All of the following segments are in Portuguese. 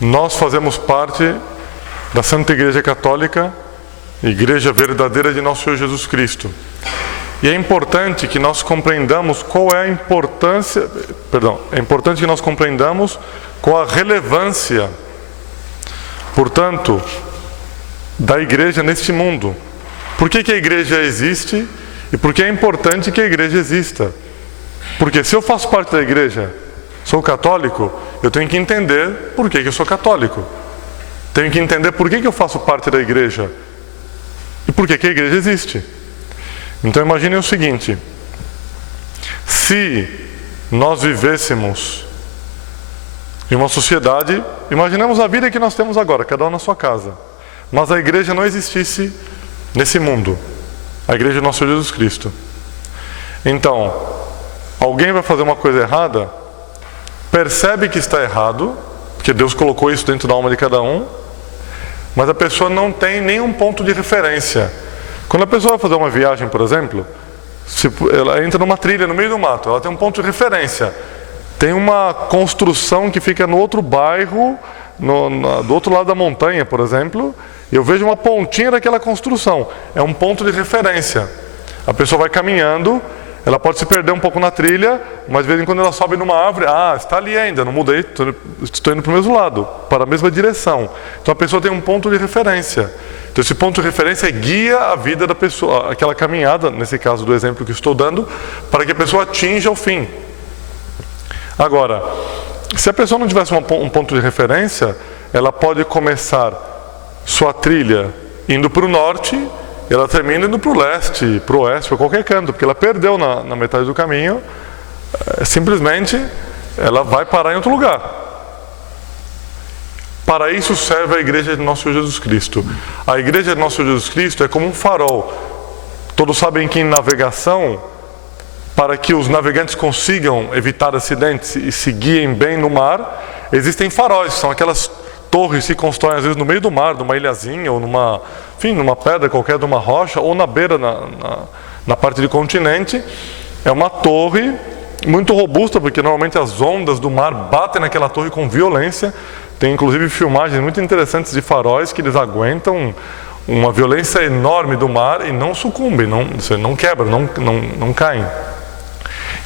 Nós fazemos parte da Santa Igreja Católica, Igreja verdadeira de nosso Senhor Jesus Cristo. E é importante que nós compreendamos qual é a importância, é importante que nós compreendamos qual a relevância, portanto, da igreja neste mundo. Por que a igreja existe e por que é importante que a igreja exista? Porque se eu faço parte da igreja, sou católico, eu tenho que entender por que eu sou católico. Tenho que entender por que eu faço parte da igreja e por que a igreja existe. Então imaginem o seguinte: se nós vivêssemos em uma sociedade, imaginemos a vida que nós temos agora, cada um na sua casa, mas a igreja não existisse nesse mundo, a igreja de nosso Senhor Jesus Cristo. Então, alguém vai fazer uma coisa errada, percebe que está errado, porque Deus colocou isso dentro da alma de cada um, mas a pessoa não tem nenhum ponto de referência. Quando a pessoa vai fazer uma viagem, por exemplo, ela entra numa trilha no meio do mato, ela tem um ponto de referência. Tem uma construção que fica no outro bairro, do outro lado da montanha, por exemplo, e eu vejo uma pontinha daquela construção. É um ponto de referência. A pessoa vai caminhando, ela pode se perder um pouco na trilha, mas de vez em quando ela sobe numa árvore, está ali ainda, não mudei, estou indo para o mesmo lado, para a mesma direção. Então a pessoa tem um ponto de referência. Então esse ponto de referência guia a vida da pessoa, aquela caminhada, nesse caso do exemplo que estou dando, para que a pessoa atinja o fim. Agora, se a pessoa não tivesse um ponto de referência, ela pode começar sua trilha indo para o norte, ela termina indo para o leste, para o oeste, para qualquer canto, porque ela perdeu na metade do caminho, simplesmente ela vai parar em outro lugar. Para isso serve a igreja de nosso Senhor Jesus Cristo. A igreja de nosso Senhor Jesus Cristo é como um farol. Todos sabem que em navegação, para que os navegantes consigam evitar acidentes e se guiem bem no mar, existem faróis, são aquelas torres que se constroem às vezes no meio do mar, numa ilhazinha, ou numa pedra qualquer, de uma rocha, ou na beira, na parte do continente. É uma torre muito robusta, porque normalmente as ondas do mar batem naquela torre com violência. Tem inclusive filmagens muito interessantes de faróis que eles aguentam uma violência enorme do mar e não sucumbem, não quebram, não caem.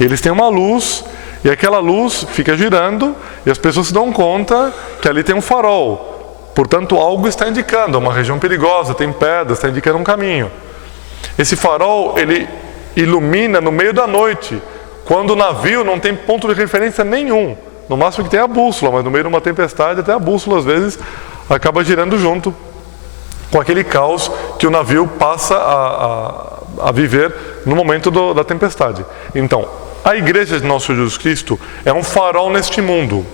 Eles têm uma luz, e aquela luz fica girando, e as pessoas se dão conta que ali tem um farol. Portanto, algo está indicando, é uma região perigosa, tem pedras, está indicando um caminho. Esse farol, ele ilumina no meio da noite, quando o navio não tem ponto de referência nenhum. No máximo que tem a bússola, mas no meio de uma tempestade, até a bússola às vezes acaba girando junto com aquele caos que o navio passa a viver no momento da tempestade. Então, a igreja de nosso Senhor Jesus Cristo é um farol neste mundo.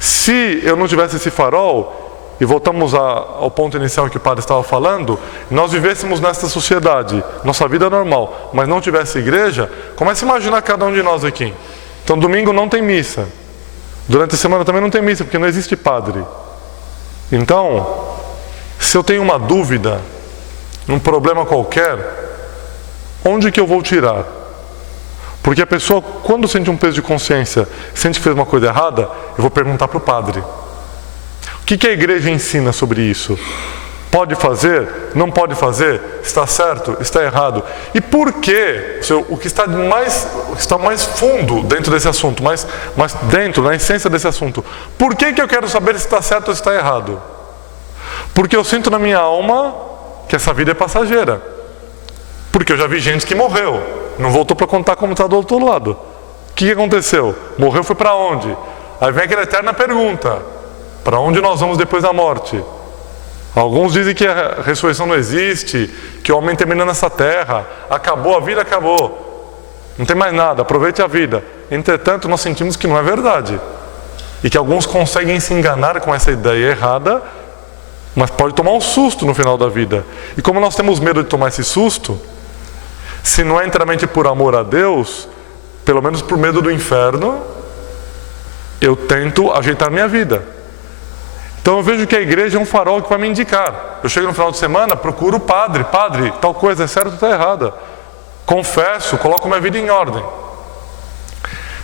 Se eu não tivesse esse farol, e voltamos ao ponto inicial que o padre estava falando, nós vivêssemos nesta sociedade, nossa vida normal, mas não tivesse igreja, comece a imaginar cada um de nós aqui. Então domingo não tem missa, durante a semana também não tem missa, porque não existe padre. Então, se eu tenho uma dúvida, um problema qualquer, onde que eu vou tirar? Porque a pessoa, quando sente um peso de consciência, sente que fez uma coisa errada, eu vou perguntar para o padre. O que a igreja ensina sobre isso? Pode fazer? Não pode fazer? Está certo? Está errado? E por quê? O que está mais fundo dentro desse assunto, mais dentro, na essência desse assunto. Por que eu quero saber se está certo ou se está errado? Porque eu sinto na minha alma que essa vida é passageira. Porque eu já vi gente que morreu, não voltou para contar como está do outro lado. O que aconteceu? Morreu, foi para onde? Aí vem aquela eterna pergunta: para onde nós vamos depois da morte? Alguns dizem que a ressurreição não existe, que o homem termina nessa terra, acabou, a vida acabou, não tem mais nada, aproveite a vida. Entretanto, nós sentimos que não é verdade, e que alguns conseguem se enganar com essa ideia errada, mas pode tomar um susto no final da vida. E como nós temos medo de tomar esse susto, se não é inteiramente por amor a Deus, pelo menos por medo do inferno, eu tento ajeitar minha vida. Então eu vejo que a igreja é um farol que vai me indicar. Eu chego no final de semana, procuro o padre, tal coisa é certa ou está errada. Confesso, coloco minha vida em ordem.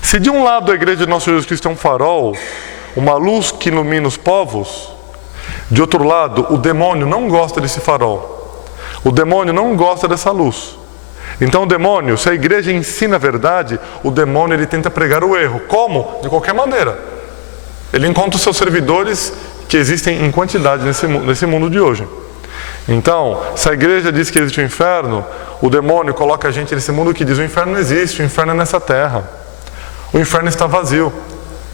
Se de um lado a igreja de nosso Jesus Cristo é um farol, uma luz que ilumina os povos. De outro lado, o demônio não gosta desse farol. O demônio não gosta dessa luz. Então o demônio, se a igreja ensina a verdade, o demônio ele tenta pregar o erro. Como? De qualquer maneira. Ele encontra os seus servidores que existem em quantidade nesse mundo de hoje. Então, se a igreja diz que existe o inferno, o demônio coloca a gente nesse mundo que diz o inferno não existe, o inferno é nessa terra. O inferno está vazio.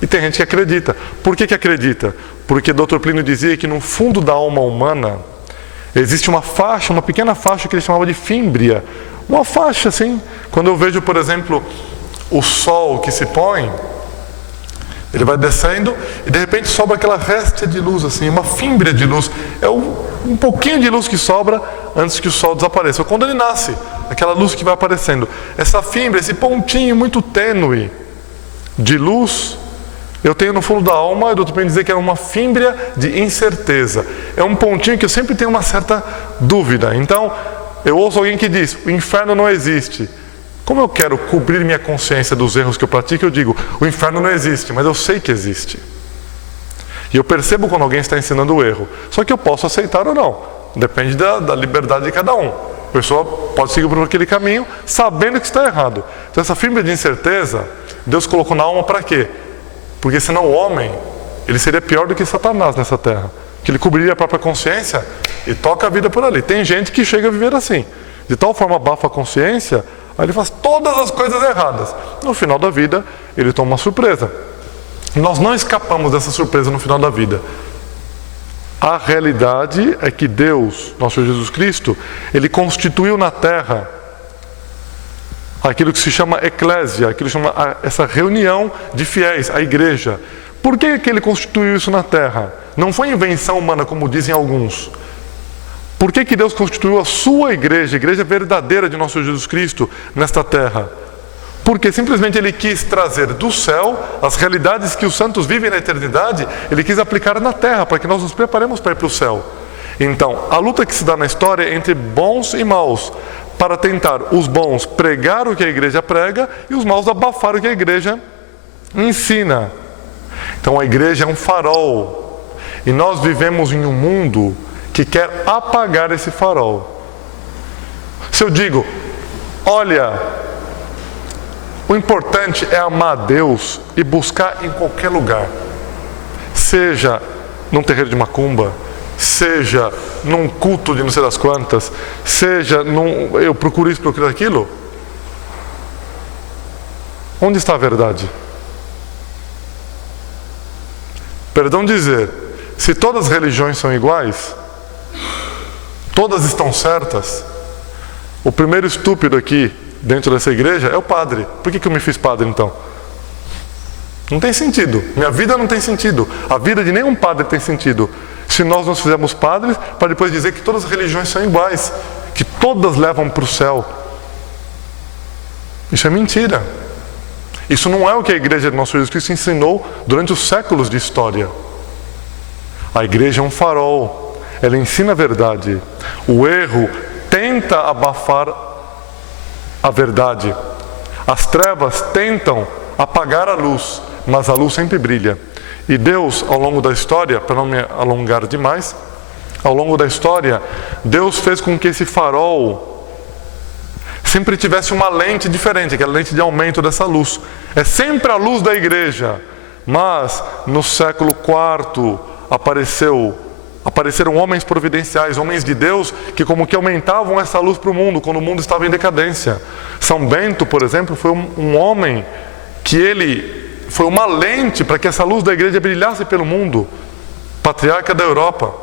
E tem gente que acredita. Por que acredita? Porque Dr. Plínio dizia que no fundo da alma humana existe uma faixa, uma pequena faixa que ele chamava de fímbria. Uma faixa assim. Quando eu vejo, por exemplo, o sol que se põe, ele vai descendo e de repente sobra aquela réstia de luz assim, uma fímbria de luz. É um pouquinho de luz que sobra antes que o sol desapareça. Ou quando ele nasce, aquela luz que vai aparecendo. Essa fímbria, esse pontinho muito tênue de luz, eu tenho no fundo da alma, eu estou dizer que é uma fímbria de incerteza. É um pontinho que eu sempre tenho uma certa dúvida. Então, eu ouço alguém que diz, o inferno não existe. Como eu quero cobrir minha consciência dos erros que eu pratico, eu digo, o inferno não existe, mas eu sei que existe. E eu percebo quando alguém está ensinando o erro. Só que eu posso aceitar ou não. Depende da liberdade de cada um. A pessoa pode seguir por aquele caminho, sabendo que está errado. Então essa fímbria de incerteza, Deus colocou na alma para quê? Porque senão o homem, ele seria pior do que Satanás nessa terra. Que ele cobriria a própria consciência e toca a vida por ali. Tem gente que chega a viver assim. De tal forma abafa a consciência, aí ele faz todas as coisas erradas. No final da vida, ele toma uma surpresa. Nós não escapamos dessa surpresa no final da vida. A realidade é que Deus, nosso Senhor Jesus Cristo, Ele constituiu na terra aquilo que se chama eclésia, aquilo que se chama essa reunião de fiéis, a igreja. Por que Ele constituiu isso na terra? Não foi invenção humana, como dizem alguns. Por que Deus constituiu a sua igreja, a igreja verdadeira de nosso Senhor Jesus Cristo, nesta terra? Porque simplesmente Ele quis trazer do céu as realidades que os santos vivem na eternidade, Ele quis aplicar na terra, para que nós nos preparemos para ir para o céu. Então, a luta que se dá na história é entre bons e maus, para tentar os bons pregar o que a igreja prega e os maus abafar o que a igreja ensina. Então a igreja é um farol, e nós vivemos em um mundo que quer apagar esse farol. Se eu digo, olha, o importante é amar a Deus e buscar em qualquer lugar, seja num terreiro de macumba, seja num culto de não sei das quantas, seja eu procuro isso, procuro aquilo. Onde está a verdade? Perdão dizer, se todas as religiões são iguais, todas estão certas, o primeiro estúpido aqui dentro dessa igreja é o padre. Por que eu me fiz padre então? Não tem sentido. Minha vida não tem sentido. A vida de nenhum padre tem sentido. Se nós nos fizermos padres, para depois dizer que todas as religiões são iguais, que todas levam para o céu. Isso é mentira. Isso não é o que a igreja de nosso Jesus Cristo ensinou durante os séculos de história. A igreja é um farol. Ela ensina a verdade. O erro tenta abafar a verdade. As trevas tentam apagar a luz, mas a luz sempre brilha. E Deus, ao longo da história, para não me alongar demais, ao longo da história, Deus fez com que esse farol sempre tivesse uma lente diferente, aquela lente de aumento dessa luz. É sempre a luz da igreja. Mas no século IV apareceram homens providenciais, homens de Deus, que como que aumentavam essa luz para o mundo, quando o mundo estava em decadência. São Bento, por exemplo, foi um homem que ele foi uma lente para que essa luz da igreja brilhasse pelo mundo. Patriarca da Europa,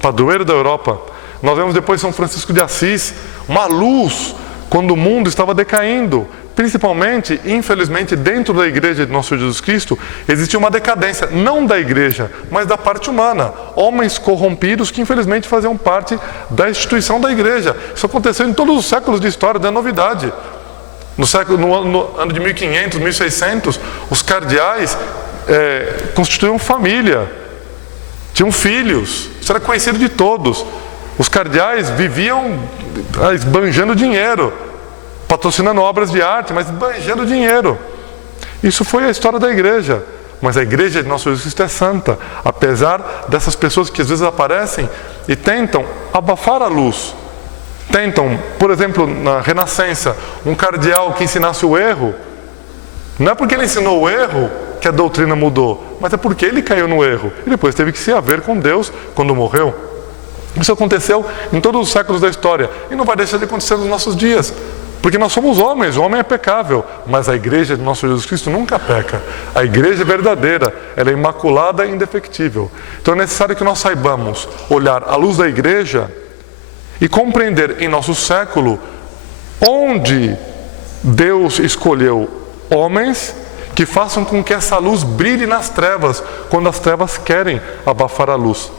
padroeiro da Europa. Nós vemos depois São Francisco de Assis, uma luz quando o mundo estava decaindo. Principalmente, infelizmente, dentro da igreja de nosso Senhor Jesus Cristo, existia uma decadência, não da igreja, mas da parte humana. Homens corrompidos que infelizmente faziam parte da instituição da igreja. Isso aconteceu em todos os séculos de história, não é novidade. No ano de 1500, 1600, os cardeais constituíam família, tinham filhos, isso era conhecido de todos. Os cardeais viviam esbanjando dinheiro, patrocinando obras de arte, mas esbanjando dinheiro. Isso foi a história da igreja. mas a igreja de nosso Jesus Cristo é santa, apesar dessas pessoas que às vezes aparecem e tentam abafar a luz. Tentam, por exemplo, na Renascença, um cardeal que ensinasse o erro, não é porque ele ensinou o erro que a doutrina mudou, mas é porque ele caiu no erro e depois teve que se haver com Deus quando morreu. Isso aconteceu em todos os séculos da história e não vai deixar de acontecer nos nossos dias, porque nós somos homens, o homem é pecável, mas a igreja de nosso Jesus Cristo nunca peca. A igreja é verdadeira, ela é imaculada e indefectível. Então é necessário que nós saibamos olhar à luz da igreja e compreender em nosso século onde Deus escolheu homens que façam com que essa luz brilhe nas trevas, quando as trevas querem abafar a luz.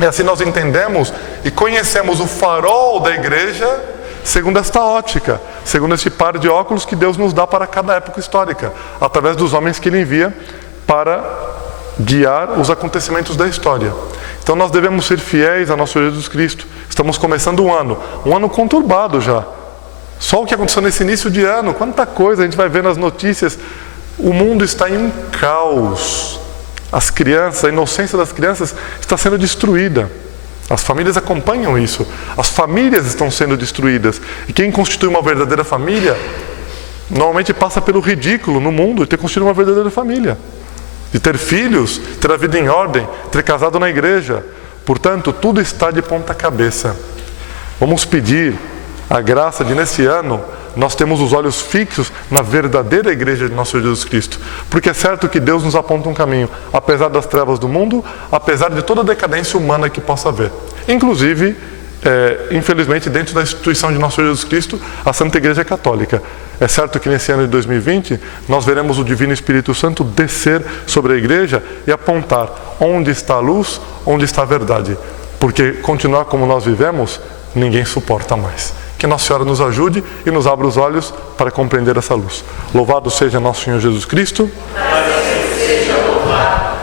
E assim nós entendemos e conhecemos o farol da igreja segundo esta ótica, segundo este par de óculos que Deus nos dá para cada época histórica, através dos homens que Ele envia para guiar os acontecimentos da história. Então nós devemos ser fiéis a nosso Jesus Cristo. Estamos começando um ano conturbado já. Só o que aconteceu nesse início de ano, quanta coisa a gente vai ver nas notícias. O mundo está em caos. As crianças, a inocência das crianças está sendo destruída. As famílias acompanham isso. As famílias estão sendo destruídas. E quem constitui uma verdadeira família, normalmente passa pelo ridículo no mundo de ter constituído uma verdadeira família. De ter filhos, ter a vida em ordem, ter casado na igreja. Portanto, tudo está de ponta cabeça. Vamos pedir a graça de, nesse ano, nós temos os olhos fixos na verdadeira igreja de nosso Jesus Cristo. Porque é certo que Deus nos aponta um caminho, apesar das trevas do mundo, apesar de toda a decadência humana que possa haver. Inclusive, infelizmente, dentro da instituição de nosso Jesus Cristo, a Santa Igreja Católica. É certo que nesse ano de 2020, nós veremos o Divino Espírito Santo descer sobre a igreja e apontar onde está a luz, onde está a verdade. Porque continuar como nós vivemos, ninguém suporta mais. Que Nossa Senhora nos ajude e nos abra os olhos para compreender essa luz. Louvado seja nosso Senhor Jesus Cristo. Seja louvado.